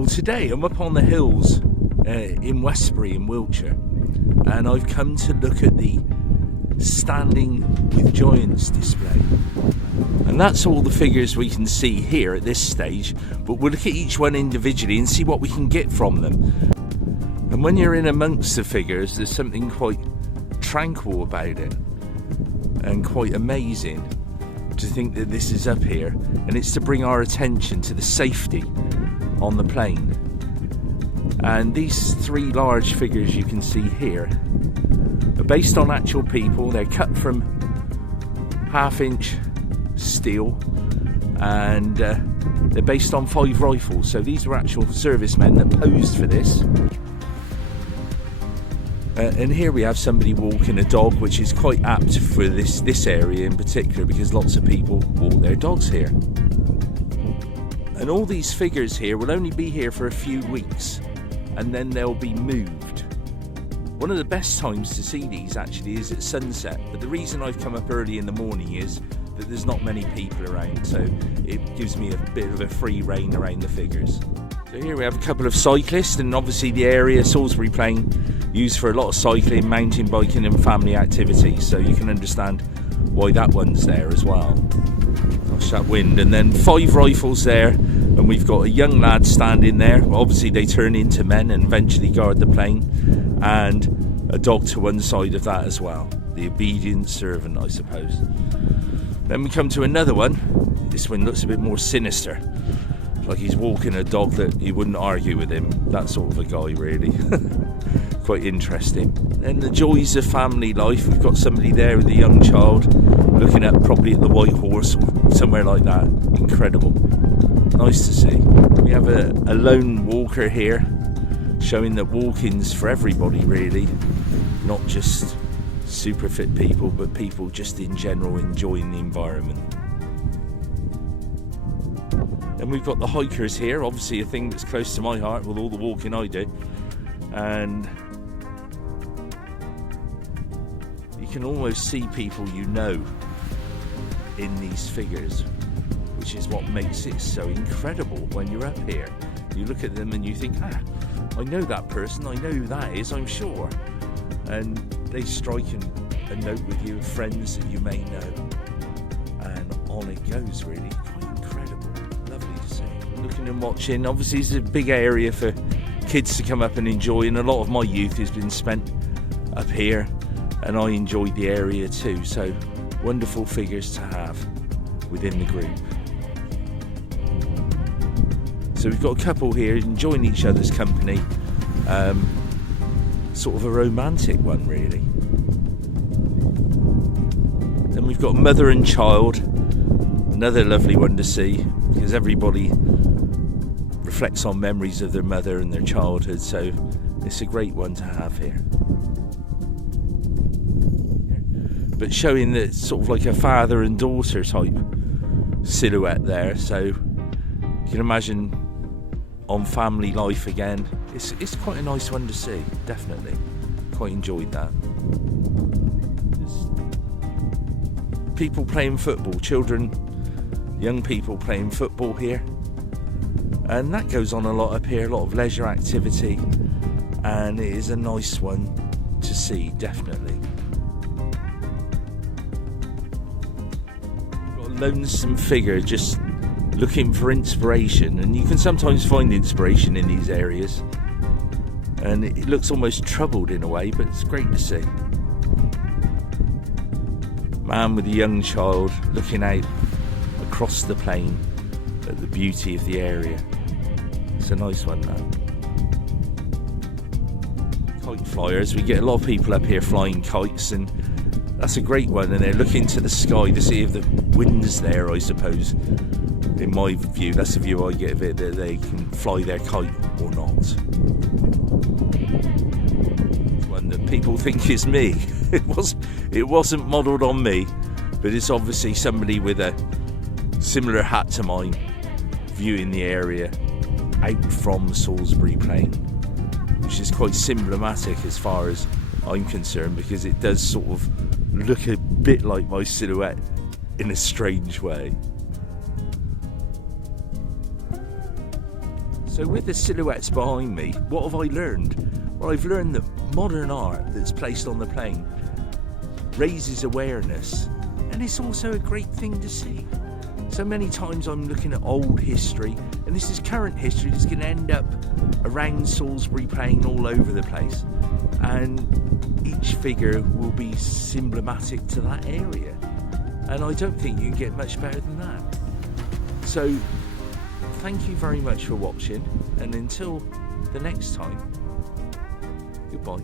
Well, today I'm up on the hills in Wessex in Wiltshire, and I've come to look at the Standing with Giants display. And that's all the figures we can see here at this stage, but we'll look at each one individually and see what we can get from them. And when you're in amongst the figures, there's something quite tranquil about it and quite amazing to think that this is up here, and it's to bring our attention to the safety on the plane. And these three large figures you can see here are based on actual people. They're cut from 1/2 inch steel, and they're based on 5 rifles. So these were actual servicemen that posed for this. And here we have somebody walking a dog, which is quite apt for this area in particular, because lots of people walk their dogs here. And all these figures here will only be here for a few weeks, and then they'll be moved. One of the best times to see these actually is at sunset, but the reason I've come up early in the morning is that there's not many people around, so it gives me a bit of a free rein around the figures. So here we have a couple of cyclists, and obviously the area, Salisbury Plain, used for a lot of cycling, mountain biking and family activities, so you can understand why that one's there as well. Gosh, that wind. And then 5 rifles there, and we've got a young lad standing there. Obviously they turn into men and eventually guard the plane, and a dog to one side of that as well, the obedient servant, I suppose. Then we come to another one. This one looks a bit more sinister, like he's walking a dog that you wouldn't argue with him, that sort of a guy really. Quite interesting. And the joys of family life, we've got somebody there with a young child looking up probably at the White Horse or somewhere like that. Incredible, nice to see. We have a lone walker here, showing that walking's for everybody really, not just super fit people, but people just in general enjoying the environment. And we've got the hikers here, obviously a thing that's close to my heart with all the walking I do. And you can almost see people you know in these figures, which is what makes it so incredible when you're up here. You look at them and you think, I know that person, I know who that is, I'm sure. And they strike a note with you, friends that you may know. And on it goes, really. Quite incredible. Lovely to see. Looking and watching. Obviously, it's a big area for kids to come up and enjoy, and a lot of my youth has been spent up here, and I enjoyed the area too. So, wonderful figures to have within the group. So we've got a couple here enjoying each other's company. Sort of a romantic one, really. Then we've got mother and child, another lovely one to see, because everybody reflects on memories of their mother and their childhood, so it's a great one to have here. But showing that sort of like a father and daughter type silhouette there, so you can imagine on family life again. It's quite a nice one to see, definitely. Quite enjoyed that. There's people playing football, children, young people playing football here. And that goes on a lot up here, a lot of leisure activity. And it is a nice one to see, definitely. Got a lonesome figure just looking for inspiration, and you can sometimes find inspiration in these areas, and it looks almost troubled in a way, but it's great to see. Man with a young child looking out across the plain at the beauty of the area. It's a nice one though. Kite flyers, we get a lot of people up here flying kites, and that's a great one, and they're looking to the sky to see if the wind's there, I suppose. In my view, that's the view I get of it, that they can fly their kite or not. One that people think is me. It wasn't modelled on me, but it's obviously somebody with a similar hat to mine, viewing the area out from Salisbury Plain, which is quite symptomatic as far as I'm concerned, because it does sort of look a bit like my silhouette in a strange way. So with the silhouettes behind me, what have I learned? Well, I've learned that modern art that's placed on the plain raises awareness, and it's also a great thing to see. So many times I'm looking at old history, and this is current history that's going to end up around Salisbury Plain all over the place, and each figure will be emblematic to that area, and I don't think you can get much better than that. So thank you very much for watching, and until the next time, goodbye.